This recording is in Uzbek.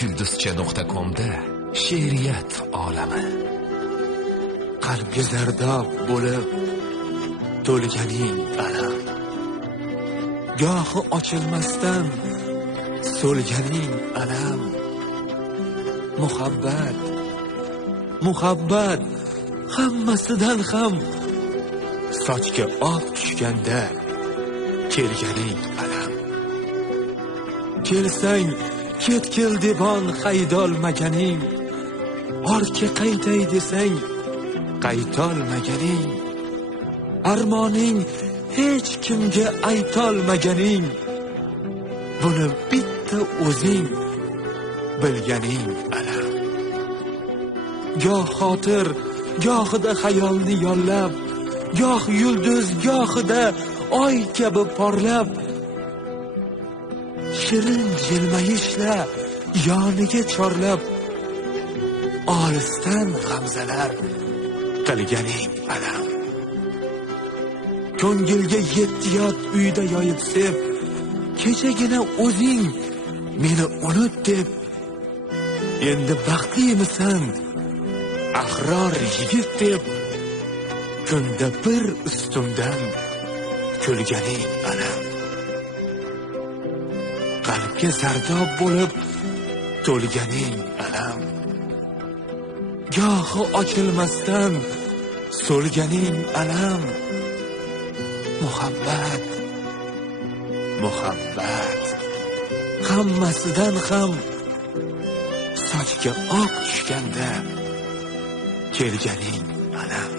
yulduzcha.com'da she'riyat olami. Qalbga zardob bo'lib to'lganing alam, gohi ochilmasdan so'lganing alam. Muhabbat, muhabbat hammasidan ham sochga oq tushganda kelganing alam. Kelsang ketkil devon haydolmaganing, orqa qaytay desang qaytolmaganing, armoning hech kimga aytolmaganing, buni bitta o'zing bilganing alam. Goh xotir, gohida xayolni yollab, goh yulduz, gohida oy kabi porlab, shirin jilmayishla yoniga chorlab, olisdan g'amzalar qilganing alam. Ko'ngilga yettiyot uyda yoyib seb, kechagina o'zing meni unut deb, endi baxtlimisan ahror yigit deb, kunda bir ustimdan kulganing alam. Qalbga zardob bo'lib to'lganing alam, gohi ochilmasdan so'lganing alam. Muhabbat, muhabbat hammasidan ham sochga oq tushganda kelganing alam.